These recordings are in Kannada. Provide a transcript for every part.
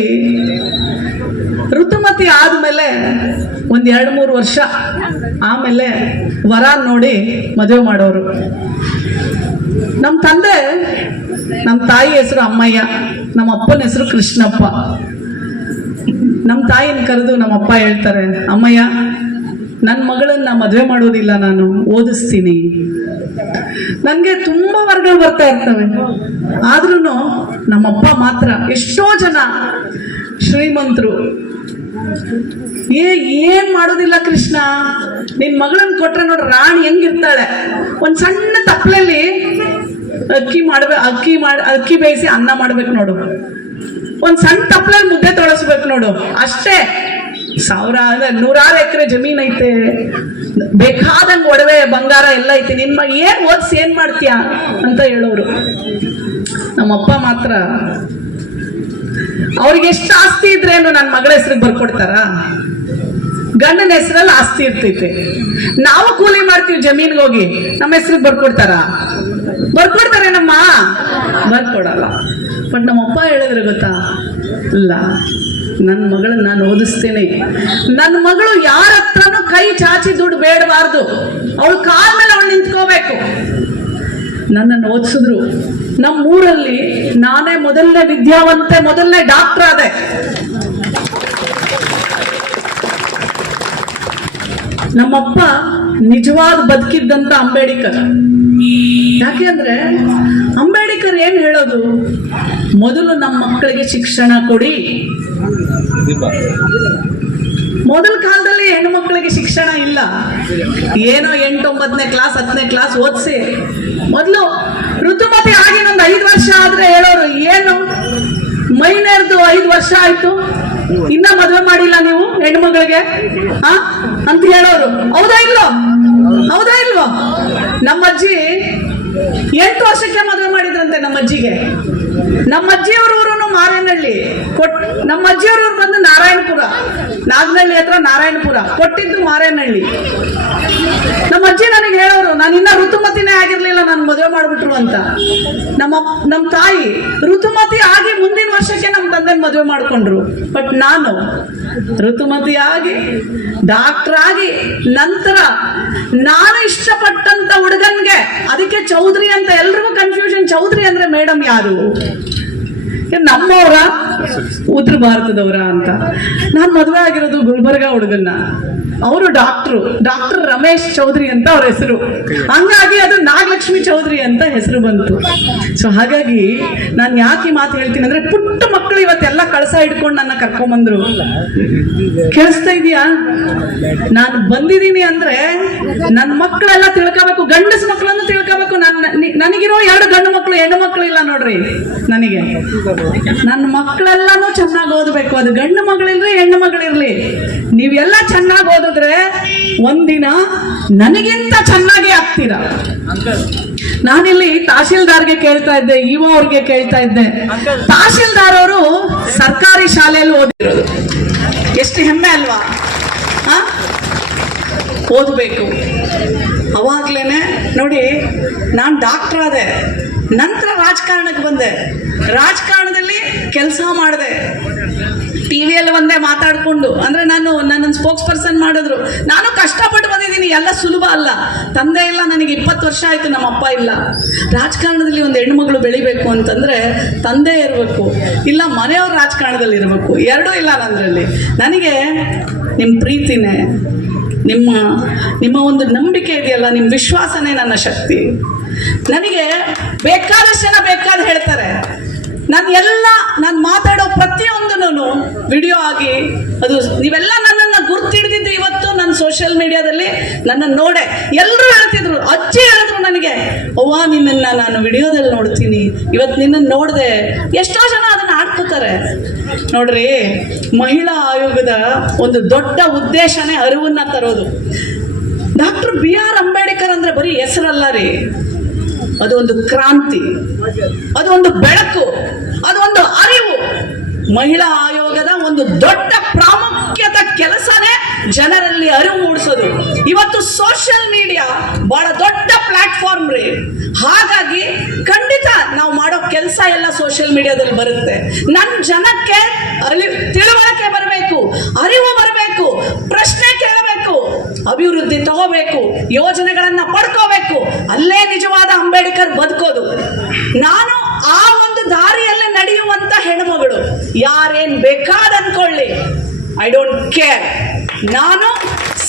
ಕಾಲದಲ್ಲಿ ಋತುಮತಿ ಆದಮೇಲೆ ಒಂದು 2-3 ವರ್ಷ ಆಮೇಲೆ ವರ ನೋಡಿ ಮದುವೆ ಮಾಡೋರು. ನಮ್ಮ ತಂದೆ, ನಮ್ಮ ತಾಯಿ ಹೆಸರು ಅಮ್ಮಯ್ಯ, ನಮ್ಮ ಅಪ್ಪನ ಹೆಸರು ಕೃಷ್ಣಪ್ಪ. ನಮ್ಮ ತಾಯಿನ ಕರೆದು ನಮ್ಮಪ್ಪ ಹೇಳ್ತಾರೆ, ಅಮ್ಮಯ್ಯ ನನ್ನ ಮಗಳನ್ನ ಮದುವೆ ಮಾಡೋದಿಲ್ಲ, ನಾನು ಓದಿಸ್ತೀನಿ. ನನಗೆ ತುಂಬ ವರ್ಗಗಳು ಬರ್ತಾ ಇರ್ತವೆ. ಆದ್ರೂ ನಮ್ಮಪ್ಪ ಮಾತ್ರ ಎಷ್ಟೋ ಜನ ಶ್ರೀಮಂತರು ಏನ್ ಮಾಡೋದಿಲ್ಲ, ಕೃಷ್ಣ ನಿನ್ ಮಗಳನ್ನ ಕೊಟ್ರೆ ನೋಡ್ರ ರಾಣಿ ಹೆಂಗಿರ್ತಾಳೆ, ಒಂದ್ ಸಣ್ಣ ತಪ್ಪಲಲ್ಲಿ ಅಕ್ಕಿ ಬೇಯಿಸಿ ಅನ್ನ ಮಾಡ್ಬೇಕು ನೋಡು, ಒಂದ್ ಸಣ್ಣ ತಪ್ಪಲಲ್ಲಿ ಮುದ್ದೆ ತೊಳಸ್ಬೇಕು ನೋಡು, ಅಷ್ಟೇ. 100 ಎಕರೆ ಜಮೀನ್ ಐತೆ, ಬೇಕಾದಂಗ ಒಡವೆ ಬಂಗಾರ ಎಲ್ಲ ಐತೆ, ನಿನ್ ಏನ್ ಓದಿಸಿ ಏನ್ ಮಾಡ್ತೀಯ ಅಂತ ಹೇಳೋರು. ನಮ್ಮಪ್ಪ ಮಾತ್ರ ಅವ್ರಿಗೆ ಎಷ್ಟು ಆಸ್ತಿ ಇದ್ರೇನು ನನ್ನ ಮಗಳ ಹೆಸರಿಗೆ ಬರ್ಕೊಡ್ತಾರ? ಗಂಡನ ಹೆಸರಲ್ಲಿ ಆಸ್ತಿ ಇರ್ತೈತೆ, ನಾವು ಕೂಲಿ ಮಾಡ್ತೀವಿ ಜಮೀನ್ಗೆ ಹೋಗಿ, ನಮ್ಮ ಹೆಸರಿಗೆ ಬರ್ಕೊಡ್ತಾರ? ಬರ್ಕೊಡ್ತಾರೆ ನಮ್ಮ ಬರ್ಕೊಡಲ್ಲ. ಬಟ್ ನಮ್ಮಪ್ಪ ಹೇಳಿದ್ರೆ ಗೊತ್ತಾ, ಇಲ್ಲ ನನ್ನ ಮಗಳನ್ನ ನಾನು ಓದಿಸ್ತೇನೆ, ನನ್ನ ಮಗಳು ಯಾರ ಹತ್ರನೂ ಕೈ ಚಾಚಿ ದುಡ್ಡು ಬೇಡಬಾರ್ದು, ಅವಳು ಕಾಲ ಮೇಲೆ ಅವಳು ನಿಂತ್ಕೋಬೇಕು. ನನ್ನನ್ನು ಓದಿಸಿದ್ರು. ನಮ್ಮೂರಲ್ಲಿ ನಾನೇ ಮೊದಲನೇ ವಿದ್ಯಾವಂತೆ, ಮೊದಲನೇ ಡಾಕ್ಟರ್ ಆದೆ. ನಮ್ಮಪ್ಪ ನಿಜವಾದ ಬದುಕಿದ್ದಂತ ಅಂಬೇಡ್ಕರ್. ಯಾಕೆಂದ್ರೆ ಅಂಬೇಡ್ಕರ್ ಏನ್ ಹೇಳೋದು, ಮೊದಲು ನಮ್ಮ ಮಕ್ಕಳಿಗೆ ಶಿಕ್ಷಣ ಕೊಡಿ. ಮೊದಲ ಕಾಲದಲ್ಲಿ ಹೆಣ್ಣು ಮಕ್ಕಳಿಗೆ ಶಿಕ್ಷಣ ಇಲ್ಲ, ಏನೋ 8, 9ನೇ ಕ್ಲಾಸ್ 10ನೇ ಕ್ಲಾಸ್ ಓದಿಸಿ. ಮೊದಲು ಋತುಮತಿ ಆಗಿ ಒಂದು 5 ವರ್ಷ ಆದ್ರೆ ಹೇಳೋರು, ಏನು ಮೈನೇರ್ದು 5 ವರ್ಷ ಆಯ್ತು, ಇನ್ನ ಮದುವೆ ಮಾಡಿಲ್ಲ ನೀವು ಹೆಣ್ಣು ಮಗಳಿಗೆ ಅಂತ ಹೇಳೋರು. ಹೌದಾ ಇಲ್ವೋ? ಹೌದಾ ಇಲ್ವೋ? ನಮ್ಮ ಅಜ್ಜಿ 8 ವರ್ಷಕ್ಕೆ ಮದುವೆ ಮಾಡಿದ್ರಂತೆ ನಮ್ಮ ಅಜ್ಜಿಗೆ. ನಮ್ಮ ಅಜ್ಜಿಯವ್ರ ಊರು ಮಾರೇನಹಳ್ಳಿ, ನಮ್ಮ ಅಜ್ಜಿಯವ್ರ ಊರು ಬಂದು ನಾರಾಯಣಪುರ, ನಾಗನಹಳ್ಳಿ ಹತ್ರ ನಾರಾಯಣಪುರ, ಕೊಟ್ಟಿದ್ದು ಮಾರೇನಹಳ್ಳಿ. ನಮ್ಮ ಅಜ್ಜಿ ನನಗೆ ಹೇಳೋರು, ನಾನು ಇನ್ನ ಋತುಮತಿನೇ ಆಗಿರ್ಲಿಲ್ಲ, ನಾನು ಮದುವೆ ಮಾಡ್ಬಿಟ್ರು ಅಂತ. ನಮ್ಮ ತಾಯಿ ಋತುಮತಿ ಆಗಿ ಮುಂದಿನ ವರ್ಷಕ್ಕೆ ನಮ್ಮ ತಂದೆ ಮದುವೆ ಮಾಡ್ಕೊಂಡ್ರು. ಬಟ್ ನಾನು ಋತುಮತಿ ಆಗಿ ಡಾಕ್ಟರ್ ಆಗಿ ನಂತರ ನಾನು ಇಷ್ಟಪಟ್ಟಂತ ಹುಡುಗನ್ಗೆ, ಅದಕ್ಕೆ ಚೌಧರಿ ಅಂತ ಎಲ್ರಿಗೂ ಕನ್ಫ್ಯೂಷನ್, ಚೌಧರಿ ಅಂದ್ರೆ ಮೇಡಮ್ ಯಾರು, ನಮ್ಮವರ ಉತ್ತರ ಭಾರತದವರ ಅಂತ. ನಾನು ಮದುವೆ ಆಗಿರೋದು ಗುಲ್ಬರ್ಗಾ ಹುಡುಗನ್ನ, ಅವರು ಡಾಕ್ಟರ್ ರಮೇಶ್ ಚೌಧರಿ ಅಂತ ಅವ್ರ ಹೆಸರು, ಹಂಗಾಗಿ ಅದು ನಾಗಲಕ್ಷ್ಮಿ ಚೌಧರಿ ಅಂತ ಹೆಸರು ಬಂತು. ಸೊ ಹಾಗಾಗಿ ನಾನು ಯಾಕೆ ಈ ಮಾತು ಹೇಳ್ತೀನಿ ಅಂದ್ರೆ, ಪುಟ್ಟ ಮಕ್ಕಳು ಇವತ್ತೆಲ್ಲ ಕಳಸ ಹಿಡ್ಕೊಂಡು ನನ್ನ ಕರ್ಕೊಂಬಂದ್ರು. ಕೇಳಿಸ್ತಾ ಇದೀಯಾ? ನಾನು ಬಂದಿದ್ದೀನಿ ಅಂದ್ರೆ ನನ್ನ ಮಕ್ಕಳೆಲ್ಲ ತಿಳ್ಕೋಬೇಕು, ಗಂಡಸ ಮಕ್ಕಳನ್ನು ತಿಳ್ಕೋಬೇಕು. ನನಗಿರೋ 2 ಗಂಡು ಮಕ್ಕಳು, ಹೆಣ್ಣು ಮಕ್ಕಳು ಇಲ್ಲ ನೋಡ್ರಿ ನನಗೆ. ನನ್ನ ಮಕ್ಕಳೆಲ್ಲಾನು ಚೆನ್ನಾಗಿ ಓದಬೇಕು, ಅದು ಗಂಡು ಮಗಳಿರ್ಲಿ ಹೆಣ್ಣು ಮಗಳಿರ್ಲಿ. ನೀವೆಲ್ಲ ಚೆನ್ನಾಗಿ ಓದಿದ್ರೆ ಒಂದಿನ ನನಗಿಂತ ಚೆನ್ನಾಗಿ ಆಗ್ತೀರಾ. ನಾನಿಲ್ಲಿ ತಹಶೀಲ್ದಾರ್ಗೆ ಕೇಳ್ತಾ ಇದ್ದೆ, ಇಒ ಅವ್ರಿಗೆ ಕೇಳ್ತಾ ಇದ್ದೆ. ತಹಶೀಲ್ದಾರ್ ಅವರು ಸರ್ಕಾರಿ ಶಾಲೆಯಲ್ಲಿ ಓದಿರೋದು, ಎಷ್ಟು ಹೆಮ್ಮೆ ಅಲ್ವಾ? ಓದಬೇಕು. ಅವಾಗ್ಲೇನೆ ನೋಡಿ, ನಾನು ಡಾಕ್ಟರ್ ಆದೆ, ನಂತರ ರಾಜಕಾರಣಕ್ಕೆ ಬಂದೆ, ರಾಜಕಾರಣದಲ್ಲಿ ಕೆಲಸ ಮಾಡಿದೆ, ಟಿವಿಯಲ್ಲಿ ಒಂದೇ ಮಾತಾಡ್ಕೊಂಡು, ಅಂದ್ರೆ ನನ್ನನ್ನು ಸ್ಪೋಕ್ಸ್ ಪರ್ಸನ್ ಮಾಡಿದ್ರು. ನಾನು ಕಷ್ಟಪಟ್ಟು ಬಂದಿದ್ದೀನಿ, ಎಲ್ಲ ಸುಲಭ ಅಲ್ಲ. ತಂದೆ ಇಲ್ಲ, ನನಗೆ 20 ವರ್ಷ ಆಯ್ತು, ನಮ್ಮ ಅಪ್ಪ ಇಲ್ಲ. ರಾಜಕಾರಣದಲ್ಲಿ ಒಂದು ಹೆಣ್ಮಗಳು ಬೆಳಿಬೇಕು ಅಂತಂದ್ರೆ ತಂದೆ ಇರಬೇಕು, ಇಲ್ಲ ಮನೆಯವ್ರ ರಾಜಕಾರಣದಲ್ಲಿ ಇರಬೇಕು, ಎರಡೂ ಇಲ್ಲ ನನ್ನಲ್ಲಿ. ನನಗೆ ನಿಮ್ಮ ಪ್ರೀತಿನೇ, ನಿಮ್ಮ ಒಂದು ನಂಬಿಕೆ ಇದೆಯಲ್ಲ, ನಿಮ್ಮ ವಿಶ್ವಾಸನೇ ನನ್ನ ಶಕ್ತಿ. ನನಗೆ ಬೇಕಾದಷ್ಟು ಜನ ಬೇಕಾದ ಹೇಳ್ತಾರೆ, ನಾನು ಮಾತಾಡೋ ಪ್ರತಿಯೊಂದನ್ನು ವಿಡಿಯೋ ಆಗಿ, ಅದು ನೀವೆಲ್ಲ ನನ್ನನ್ನು ಗುರ್ತಿಡ್ದಿದ್ದು ಇವತ್ತು ನನ್ನ ಸೋಷಿಯಲ್ ಮೀಡಿಯಾದಲ್ಲಿ ನನ್ನ ನೋಡೆ ಎಲ್ಲರೂ ಹೇಳ್ತಿದ್ರು. ಅಜ್ಜಿ ಹೇಳಿದ್ರು ನನಗೆ, ಅವ್ವ ನಿನ್ನನ್ನ ನಾನು ವಿಡಿಯೋದಲ್ಲಿ ನೋಡ್ತೀನಿ, ಇವತ್ತು ನಿನ್ನನ್ನು ನೋಡಿದೆ. ಎಷ್ಟೋ ಜನ ಅದನ್ನ ಆಡ್ಕೋತಾರೆ ನೋಡ್ರಿ. ಮಹಿಳಾ ಆಯೋಗದ ಒಂದು ದೊಡ್ಡ ಉದ್ದೇಶನೇ ಅರಿವನ್ನ ತರೋದು. ಡಾಕ್ಟರ್ BR ಅಂಬೇಡ್ಕರ್ ಅಂದ್ರೆ ಬರೀ ಹೆಸರಲ್ಲ ರೀ, ಅದು ಒಂದು ಕ್ರಾಂತಿ, ಅದು ಒಂದು ಬೆಳಕು, ಅದು ಒಂದು ಅರಿವು. ಮಹಿಳಾ ಆಯೋಗದ ಒಂದು ದೊಡ್ಡ ಪ್ರಾಮುಖ್ಯತೆ ಕೆಲಸನೇ ಜನರಲ್ಲಿ ಅರಿವು ಮೂಡಿಸೋದು. ಇವತ್ತು ಸೋಷಿಯಲ್ ಮೀಡಿಯಾ ಬಹಳ ದೊಡ್ಡ ಪ್ಲಾಟ್ಫಾರ್ಮ್ ರೀ. ಹಾಗಾಗಿ ಖಂಡಿತ ನಾವು ಮಾಡೋ ಕೆಲಸ ಎಲ್ಲ ಸೋಷಿಯಲ್ ಮೀಡಿಯಾದಲ್ಲಿ ಬರುತ್ತೆ. ನನ್ನ ಜನಕ್ಕೆ ತಿಳುವಳಿಕೆ ಬರಬೇಕು, ಅರಿವು ಬರಬೇಕು, ಪ್ರಶ್ನೆ ಕೇಳಬೇಕು, ಅಭಿವೃದ್ಧಿ ತಗೋಬೇಕು, ಯೋಜನೆಗಳನ್ನ ಪಡ್ಕೋಬೇಕು. ಅಲ್ಲೇ ನಿಜವಾದ ಅಂಬೇಡ್ಕರ್ ಬದುಕೋದು. ನಾನು ಆ ಒಂದು ದಾರಿಯಲ್ಲಿ ನಡೆಯುವಂತ ಹೆಣ್ಮಗಳು. ಯಾರೇನ್ ಬೇಕಾದ ಅನ್ಕೊಳ್ಳಿ, ಐ ಡೋಂಟ್ ಕೇರ್. ನಾನು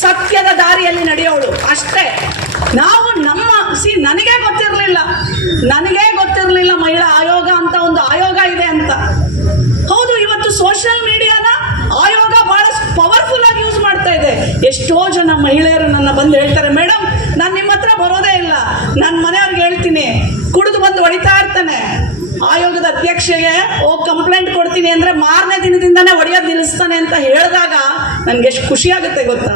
ಸತ್ಯದ ದಾರಿಯಲ್ಲಿ ನಡೆಯೋಳು ಅಷ್ಟೇ. ನಾವು ನನಗೆ ಗೊತ್ತಿರಲಿಲ್ಲ ಮಹಿಳಾ ಆಯೋಗ ಅಂತ ಒಂದು ಆಯೋಗ ಇದೆ ಅಂತ. ಹೌದು, ಇವತ್ತು ಸೋಷಿಯಲ್ ಮೀಡಿಯಾನ ಆಯೋಗ ಬಹಳ ಪವರ್ಫುಲ್ ಆಗಿ ಯೂಸ್ ಮಾಡ್ತಾ ಇದೆ. ಎಷ್ಟೋ ಜನ ಮಹಿಳೆಯರು ನನ್ನ ಬಂದು ಹೇಳ್ತಾರೆ, ಮೇಡಮ್ ನಾನು ನಿಮ್ಮ ಹತ್ರ ಬರೋದೇ ಇಲ್ಲ, ನನ್ನ ಮನೆಯವ್ರಿಗೆ ಹೇಳ್ತೀನಿ, ಕುಡಿದು ಬಂದು ಹೊಡಿತಾ ಇರ್ತಾನೆ, ಆಯೋಗದ ಅಧ್ಯಕ್ಷೆಗೆ ಕಂಪ್ಲೇಂಟ್ ಕೊಡ್ತೀನಿ ಅಂದ್ರೆ ಮಾರನೇ ದಿನದಿಂದಾನೇ ಹೊಡೆಯೋದು ನಿಲ್ಲಿಸ್ತಾನೆ ಅಂತ ಹೇಳಿದಾಗ ನನ್ಗೆ ಎಷ್ಟು ಖುಷಿ ಆಗುತ್ತೆ ಗೊತ್ತಾ.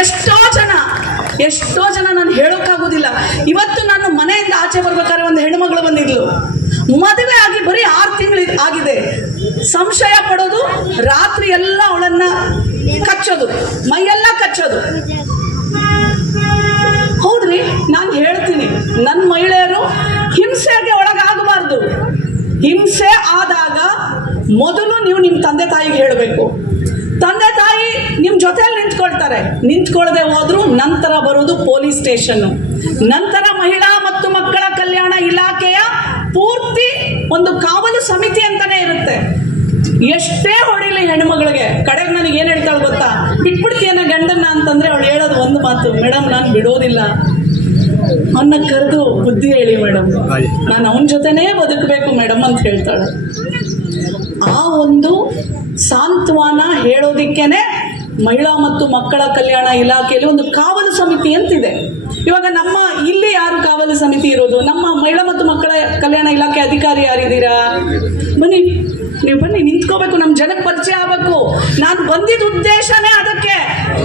ಎಷ್ಟೋ ಜನ ನಾನು ಹೇಳೋಕ್ಕಾಗೋದಿಲ್ಲ. ಇವತ್ತು ನಾನು ಮನೆಯಿಂದ ಆಚೆ ಬರ್ಬೇಕಾದ್ರೆ ಒಂದು ಹೆಣ್ಮಗಳು ಬಂದಿದ್ಲು, ಮದುವೆ ಆಗಿ ಬರೀ 6 ತಿಂಗಳು ಆಗಿದೆ. ಸಂಶಯ ಪಡೋದು, ರಾತ್ರಿ ಎಲ್ಲ ಅವಳನ್ನ ಕಚ್ಚೋದು, ಮೈಯೆಲ್ಲ ಕಚ್ಚೋದು. ಹೌದ್ರಿ, ನಾನು ಹೇಳ್ತೀನಿ, ನನ್ನ ಮಹಿಳೆಯರು ಹಿಂಸೆಗೆ ಒಳಗಾಗಬಾರ್ದು. ಹಿಂಸೆ ಆದಾಗ ಮೊದಲು ನೀವು ನಿಮ್ಮ ತಂದೆ ತಾಯಿಗೆ ಹೇಳಬೇಕು. ತಂದೆ ತಾಯಿ ನಿಮ್ಮ ಜೊತೆಯಲ್ಲಿ ನಿಂತ್ಕೊಳ್ತಾರೆ. ನಿಂತ್ಕೊಳ್ಳದೆ ಹೋದ್ರು ನಂತರ ಬರೋದು ಪೊಲೀಸ್ ಸ್ಟೇಷನ್, ನಂತರ ಮಹಿಳಾ ಮತ್ತು ಮಕ್ಕಳ ಕಲ್ಯಾಣ ಇಲಾಖೆಯ ಪೂರ್ತಿ ಒಂದು ಕಾವಲು ಸಮಿತಿ ಅಂತಾನೆ ಇರುತ್ತೆ. ಎಷ್ಟೇ ಹೊಡಿಲಿ ಹೆಣ್ಮಗಳಿಗೆ, ಕಡೆಗೆ ನನಗೆ ಏನ್ ಹೇಳ್ತಾಳೆ ಗೊತ್ತಾ, ಬಿಟ್ಬಿಡ್ತೀಯನ ಗಂಡನ್ನ ಅಂತಂದ್ರೆ ಅವಳು ಹೇಳೋದು ಒಂದು ಮಾತು, ಮೇಡಮ್ ನಾನು ಬಿಡೋದಿಲ್ಲ, ಅವನ್ನ ಕರೆದು ಬುದ್ಧಿ ಹೇಳಿ ಮೇಡಮ್, ನಾನು ಅವನ ಜೊತೆನೇ ಬದುಕಬೇಕು ಮೇಡಮ್ ಅಂತ ಹೇಳ್ತಾಳೆ. ಆ ಒಂದು ಸಾಂತ್ವನ ಹೇಳೋದಿಕ್ಕೇನೆ ಮಹಿಳಾ ಮತ್ತು ಮಕ್ಕಳ ಕಲ್ಯಾಣ ಇಲಾಖೆಯಲ್ಲಿ ಒಂದು ಕಾವಲು ಸಮಿತಿ ಅಂತಿದೆ. ಇವಾಗ ನಮ್ಮ ಇಲ್ಲಿ ಯಾರು ಕಾವಲು ಸಮಿತಿ ಇರೋದು? ನಮ್ಮ ಮಹಿಳಾ ಮತ್ತು ಮಕ್ಕಳ ಕಲ್ಯಾಣ ಇಲಾಖೆ ಅಧಿಕಾರಿ ಯಾರಿದ್ದೀರಾ? ಬನ್ನಿ, ನೀವು ಬನ್ನಿ, ನಿಂತ್ಕೋಬೇಕು, ನಮ್ಮ ಜನಕ್ಕೆ ಪರಿಚಯ ಆಗಬೇಕು. ನಾನು ಬಂದಿದ್ದ ಉದ್ದೇಶನೇ ಅದಕ್ಕೆ.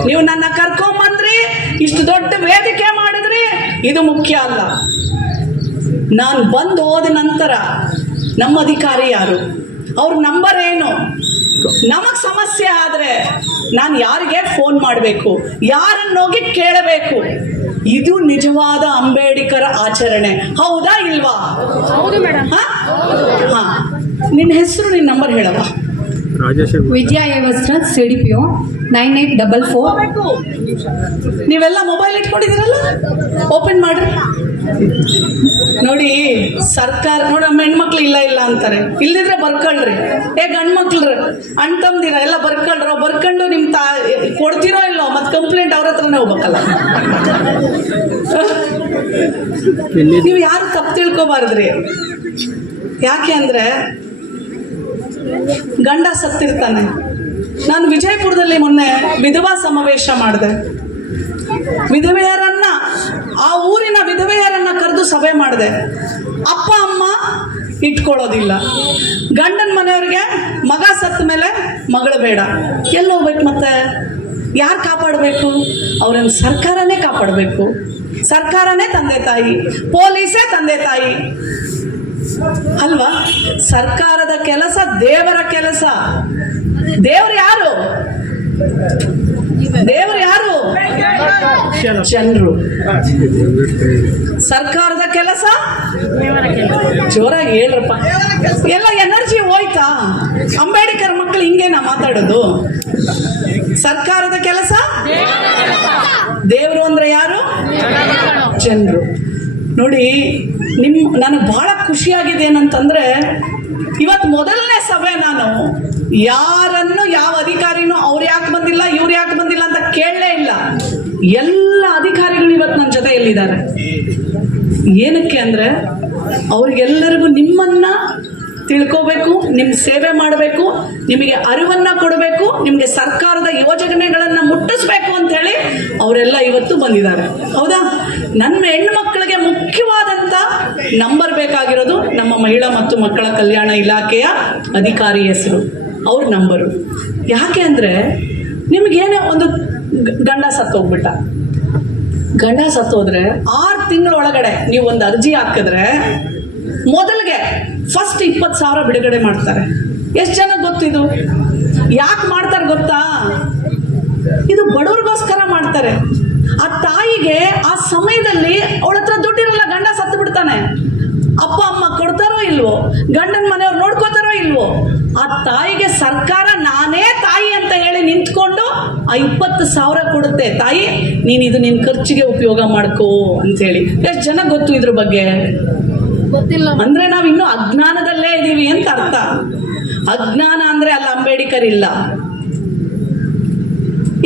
ನೀವು ನನ್ನ ಕರ್ಕೊಂಬಂದ್ರಿ, ಇಷ್ಟು ದೊಡ್ಡ ವೇದಿಕೆ ಮಾಡಿದ್ರಿ, ಇದು ಮುಖ್ಯ ಅಲ್ಲ. ನಾನು ಬಂದು ಹೋದ ನಂತರ ನಮ್ಮ ಅಧಿಕಾರಿ ಯಾರು, ಅವ್ರ ನಂಬರ್ ಏನು, ನಮಗ್ ಸಮಸ್ಯೆ ಆದ್ರೆ ನಾನು ಯಾರಿಗೆ ಫೋನ್ ಮಾಡಬೇಕು, ಯಾರನ್ನೋಗಿ ಕೇಳಬೇಕು. ಇದು ನಿಜವಾದ ಅಂಬೇಡ್ಕರ್ ಆಚರಣೆ. ಹೌದಾ ಇಲ್ವಾ? ಹೌದು ಮೇಡಮ್. ಹಾ, ನಿನ್ನ ಹೆಸರು, ನಿನ್ನ ನಂಬರ್ ಹೇಳಪ್ಪ. ವಿದ್ಯಾ ವಸ್ತ್ರ CDPO 9844. ನೀವೆಲ್ಲ ಮೊಬೈಲ್ ಇಟ್ಕೊಂಡಿದ್ದೀರಲ್ಲ, ಓಪನ್ ಮಾಡ್ರಿ. ನೋಡಿ, ಸರ್ಕಾರ ನೋಡಿ, ನಮ್ಮ ಹೆಣ್ಮಕ್ಳು ಇಲ್ಲ ಅಂತಾರೆ. ಇಲ್ದಿದ್ರೆ ಬರ್ಕೊಳ್ರಿ. ಗಂಡು ಮಕ್ಳ್ರಿ, ಅಣ್ಣ ತಮ್ದಿರ ಎಲ್ಲ ಬರ್ಕೊಂಡು ನಿಮ್ ಕೊಡ್ತಿರೋ ಇಲ್ಲೋ, ಮತ್ತೆ ಕಂಪ್ಲೇಂಟ್ ಅವ್ರ ಹತ್ರನೇ ಹೋಗ್ಬೇಕಲ್ಲ. ನೀವು ಯಾರು ತಪ್ಪು ತಿಳ್ಕೊಬಾರ್ದ್ರಿ. ಯಾಕೆ ಅಂದ್ರೆ ಗಂಡ ಸತ್ತಿರ್ತಾನೆ. ನಾನು ವಿಜಯಪುರದಲ್ಲಿ ಮೊನ್ನೆ ವಿಧವಾ ಸಮಾವೇಶ ಮಾಡಿದೆ. ವಿಧವೆಯರನ್ನ, ಆ ಊರಿನ ವಿಧವೆಯರನ್ನ ಕರೆದು ಸಭೆ ಮಾಡಿದೆ. ಅಪ್ಪ ಅಮ್ಮ ಇಟ್ಕೊಳ್ಳೋದಿಲ್ಲ, ಗಂಡನ ಮನೆಯವ್ರಿಗೆ ಮಗ ಸತ್ತ ಮೇಲೆ ಮಗಳು ಬೇಡ, ಎಲ್ಲಿ ಹೋಗ್ಬೇಕು? ಮತ್ತೆ ಯಾರು ಕಾಪಾಡಬೇಕು? ಅವ್ರನ್ನ ಸರ್ಕಾರನೇ ಕಾಪಾಡಬೇಕು. ಸರ್ಕಾರನೇ ತಂದೆ ತಾಯಿ, ಪೊಲೀಸೇ ತಂದೆ ತಾಯಿ ಅಲ್ವಾ? ಸರ್ಕಾರದ ಕೆಲಸ ದೇವರ ಕೆಲಸ. ದೇವರು ಯಾರು? ಜನರು. ಸರ್ಕಾರದ ಕೆಲಸ ಜೋರಾಗಿ ಹೇಳ್ರಪ್ಪ. ಎಲ್ಲ ಎನರ್ಜಿ ಹೋಯ್ತಾ? ಅಂಬೇಡ್ಕರ್ ಮಕ್ಕಳು ಹಿಂಗೇನಾ ಮಾತಾಡೋದು? ಸರ್ಕಾರದ ಕೆಲಸ, ದೇವರು ಅಂದ್ರೆ ಯಾರು? ಜನರು. ನೋಡಿ, ನನಗೆ ಬಹಳ ಖುಷಿಯಾಗಿದೆ ಏನಂತಂದ್ರೆ, ಇವತ್ತು ಮೊದಲನೇ ಸಭೆ. ನಾನು ಯಾರನ್ನು, ಯಾವ ಅಧಿಕಾರಿನೂ ಅವ್ರು ಯಾಕೆ ಬಂದಿಲ್ಲ, ಇವ್ರು ಯಾಕೆ ಬಂದಿಲ್ಲ ಅಂತ ಕೇಳಲೇ ಇಲ್ಲ. ಎಲ್ಲ ಅಧಿಕಾರಿಗಳು ಇವತ್ತು ನನ್ನ ಜೊತೆಯಲ್ಲಿದ್ದಾರೆ. ಏನಕ್ಕೆ ಅಂದ್ರೆ, ಅವ್ರಿಗೆಲ್ಲರಿಗೂ ನಿಮ್ಮನ್ನ ತಿಳ್ಕೋಬೇಕು, ನಿಮ್ಮ ಸೇವೆ ಮಾಡಬೇಕು, ನಿಮಗೆ ಅರಿವನ್ನ ಕೊಡಬೇಕು, ನಿಮಗೆ ಸರ್ಕಾರದ ಯೋಜನೆಗಳನ್ನ ಮುಟ್ಟಿಸ್ಬೇಕು ಅಂತ ಹೇಳಿ ಅವರೆಲ್ಲ ಇವತ್ತು ಬಂದಿದ್ದಾರೆ. ಹೌದಾ? ನನ್ನ ಹೆಣ್ಮಕ್ಳಿಗೆ ಮುಖ್ಯವಾದಂತ ನಂಬರ್ ಬೇಕಾಗಿರೋದು ನಮ್ಮ ಮಹಿಳಾ ಮತ್ತು ಮಕ್ಕಳ ಕಲ್ಯಾಣ ಇಲಾಖೆಯ ಅಧಿಕಾರಿ ಹೆಸರು, ಅವ್ರ ನಂಬರು. ಯಾಕೆ ಅಂದ್ರೆ, ನಿಮ್ಗೇನೇ ಒಂದು ಗಂಡ ಸತ್ತೋಗ್ಬಿಟ್ಟ, ಗಂಡ ಸತ್ತೋದ್ರೆ 6 ತಿಂಗಳೊಳಗಡೆ ನೀವು ಒಂದು ಅರ್ಜಿ ಹಾಕಿದ್ರೆ ಮೊದಲಿಗೆ ಫಸ್ಟ್ 20,000 ಬಿಡುಗಡೆ ಮಾಡ್ತಾರೆ. ಎಷ್ಟು ಜನ ಗೊತ್ತಿದು? ಯಾಕೆ ಮಾಡ್ತಾರೆ ಗೊತ್ತಾ? ಇದು ಬಡವ್ರಿಗೋಸ್ಕರ ಮಾಡ್ತಾರೆ. ಆ ತಾಯಿಗೆ ಆ ಸಮಯದಲ್ಲಿ ಅವಳ ಹತ್ರ ದುಡ್ಡಿರಲ್ಲ, ಗಂಡ ಸತ್ತು ಬಿಡ್ತಾನೆ. ಅಪ್ಪ ಅಮ್ಮ ಕೊಡ್ತಾರೋ ಇಲ್ವೋ, ಗಂಡನ ಮನೆಯವ್ರು ನೋಡ್ಕೋತಾರೋ ಇಲ್ವೋ, ಆ ತಾಯಿಗೆ ಸರ್ಕಾರ ನಾನೇ ತಾಯಿ ಅಂತ ಹೇಳಿ ನಿಂತ್ಕೊಂಡು ಆ 20,000 ಕೊಡುತ್ತೆ. ತಾಯಿ ನೀನ್ ಇದು ನಿನ್ ಖರ್ಚಿಗೆ ಉಪಯೋಗ ಮಾಡ್ಕೋ ಅಂತ ಹೇಳಿ. ಎಷ್ಟು ಜನ ಗೊತ್ತು ಇದ್ರ ಬಗ್ಗೆ? ಗೊತ್ತಿಲ್ಲ. ಅಂದ್ರೆ ನಾವ್ ಇನ್ನು ಅಜ್ಞಾನದಲ್ಲೇ ಇದೀವಿ ಅಂತ ಅರ್ಥ. ಅಜ್ಞಾನ ಅಂದ್ರೆ ಅಲ್ಲಿ ಅಂಬೇಡ್ಕರ್ ಇಲ್ಲ.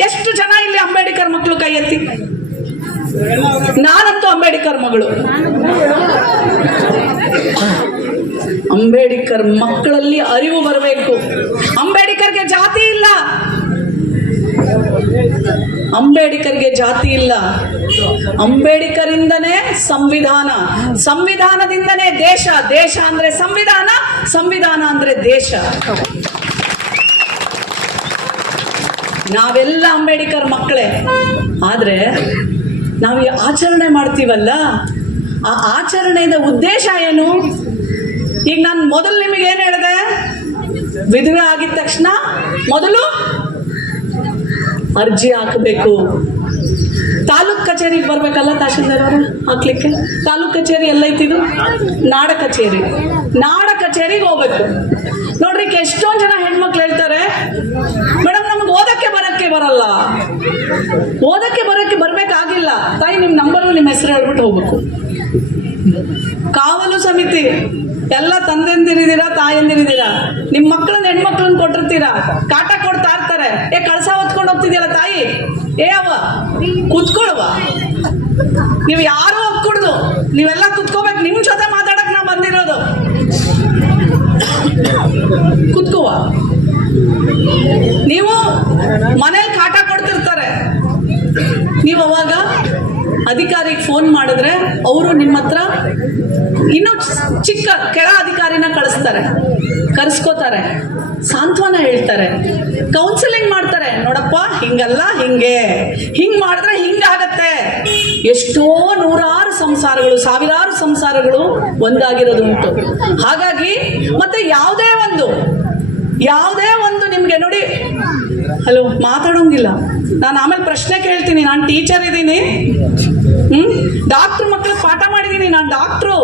ಎಷ್ಟು ಜನ ಇಲ್ಲಿ ಅಂಬೇಡ್ಕರ್ ಮಕ್ಕಳು ಕೈ ಎತ್ತಿ? ನಾನಂತೂ ಅಂಬೇಡ್ಕರ್ ಮಗಳು. ಅಂಬೇಡ್ಕರ್ ಮಕ್ಕಳಲ್ಲಿ ಅರಿವು ಬರಬೇಕು. ಅಂಬೇಡ್ಕರ್ಗೆ ಜಾತಿ ಇಲ್ಲ, ಅಂಬೇಡ್ಕರ್ಗೆ ಜಾತಿ ಇಲ್ಲ. ಅಂಬೇಡ್ಕರ್ ಇಂದನೇ ಸಂವಿಧಾನ, ಸಂವಿಧಾನದಿಂದನೇ ದೇಶ, ದೇಶ ಅಂದ್ರೆ ಸಂವಿಧಾನ, ಸಂವಿಧಾನ ಅಂದ್ರೆ ದೇಶ. ನಾವೆಲ್ಲ ಅಂಬೇಡ್ಕರ್ ಮಕ್ಕಳೇ. ಆದ್ರೆ ನಾವು ಈ ಆಚರಣೆ ಮಾಡ್ತೀವಲ್ಲ, ಆ ಆಚರಣೆಯ ಉದ್ದೇಶ ಏನು? ಈಗ ನಾನು ಮೊದಲು ನಿಮಗೆ ಏನ್ ಹೇಳಿದೆ? ವಿಧವೆ ಆಗಿದ ತಕ್ಷಣ ಮೊದಲು ಅರ್ಜಿ ಹಾಕಬೇಕು. ತಾಲೂಕ್ ಕಚೇರಿಗೆ ಬರ್ಬೇಕಲ್ಲ ತಹಶೀಲ್ದಾರ್ ಅವರು ಹಾಕ್ಲಿಕ್ಕೆ. ತಾಲೂಕ್ ಕಚೇರಿ ಎಲ್ಲೈತಿದು? ನಾಡ ಕಚೇರಿ. ನಾಡ ಕಚೇರಿಗೆ ಹೋಗ್ಬೇಕು. ನೋಡ್ರಿ, ಎಷ್ಟೊಂದ್ ಜನ ಹೆಣ್ಮಕ್ಳು ಹೇಳ್ತಾರೆ, ಮೇಡಮ್ ನಮ್ಗೆ ಓದಕ್ಕೆ ಬರಲ್ಲ, ಓದಕ್ಕೆ ಬರ್ಬೇಕಾಗಿಲ್ಲ. ತಾಯಿ ನಿಮ್ ನಂಬರ್ ನಿಮ್ಮ ಹೆಸರು ಹೇಳ್ಬಿಟ್ಟು ಹೋಗ್ಬೇಕು. ಕಾವಲು ಸಮಿತಿ ಎಲ್ಲ ತಂದೆಂದಿರಿದ್ದೀರಾ, ತಾಯಂದಿರಿದ್ದೀರಾ, ನಿಮ್ ಮಕ್ಕಳನ್ನ ಹೆಣ್ಮಕ್ಳನ್ನ ಕೊಟ್ಟಿರ್ತೀರಾ, ಕಾಟ ಕೊಡ್ತಾ ಇರ್ತಾರೆ. ಕಳಸ ಹೊತ್ಕೊಂಡು ಹೋಗ್ತಿದ್ಯಲ್ಲ ತಾಯಿ, ಅವ ಕುತ್ಕೊಳುವ. ನೀವು ಯಾರು ಹೋಗ್ಕೊಡುದು, ನೀವೆಲ್ಲ ಕುತ್ಕೋಬೇಕು. ನಿಮ್ ಜೊತೆ ಮಾತಾಡಕ್ ನಾ ಬಂದಿರೋದು. ಕುತ್ಕೋವ. ನೀವು ಮನೇಲಿ ಕಾಟ ಕೊಡ್ತಿರ್ತಾರೆ, ನೀವು ಅವಾಗ ಅಧಿಕಾರಿಗೆ ಫೋನ್ ಮಾಡಿದ್ರೆ ಅವರು ನಿಮ್ಮ ಹತ್ರ ಇನ್ನೂ ಚಿಕ್ಕ ಕೆಳ ಅಧಿಕಾರಿನ ಕರೆಸ್ಕೋತಾರೆ, ಸಾಂತ್ವನ ಹೇಳ್ತಾರೆ, ಕೌನ್ಸಿಲಿಂಗ್ ಮಾಡ್ತಾರೆ. ನೋಡಪ್ಪ ಹಿಂಗಲ್ಲ, ಹಿಂಗ್ ಮಾಡಿದ್ರೆ ಹಿಂಗಾಗತ್ತೆ. ಎಷ್ಟೋ ನೂರಾರು ಸಂಸಾರಗಳು, ಸಾವಿರಾರು ಸಂಸಾರಗಳು ಒಂದಾಗಿರೋದು ಉಂಟು. ಹಾಗಾಗಿ ಮತ್ತೆ ಯಾವುದೇ ಒಂದು ನಿಮ್ಗೆ ನೋಡಿ, ಹಲೋ ಮಾತಾಡೋಂಗಿಲ್ಲ. ನಾನು ಆಮೇಲೆ ಪ್ರಶ್ನೆ ಕೇಳ್ತೀನಿ. ನಾನು ಟೀಚರ್ ಇದ್ದೀನಿ, ಡಾಕ್ಟರ್ ಮಕ್ಕಳಿಗೆ ಪಾಠ ಮಾಡಿದ್ದೀನಿ, ನಾನು ಡಾಕ್ಟ್ರು.